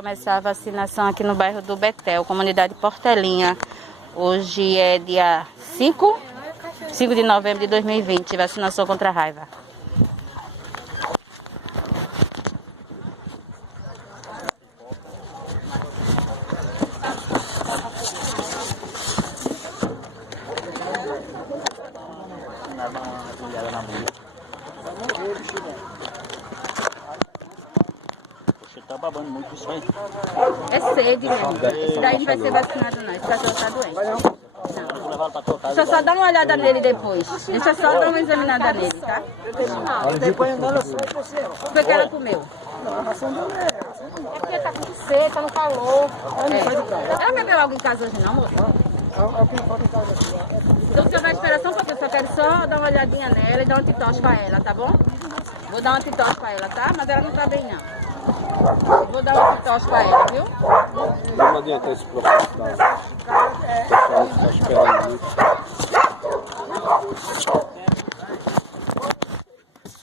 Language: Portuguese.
começar a vacinação aqui no bairro do Betel, comunidade Portelinha. Hoje é dia 5 de novembro de 2020, vacinação contra a raiva. Você tá babando muito isso aí. É sede mesmo. Esse daí não vai ser vacinado não, esse cachorro tá doente. Vou levar ele pra tua casa. Deixa eu só dar uma olhada nele depois. Deixa eu só dar uma examinada nele, tá? Depois nela só você. Foi que ela comeu. É porque tá com sede, tá no calor. Ela bebeu algo em casa hoje não, moço? É o que falta em casa aqui. Então você vai esperar só um pouquinho, eu só quero só dar uma olhadinha nela e dar um titoche pra ela, tá bom? Vou dar um titoche pra ela, tá? Mas ela não tá bem não. Vou dar um titoche pra ela, viu? Não adianta esse processo da pessoa que está esperando muito.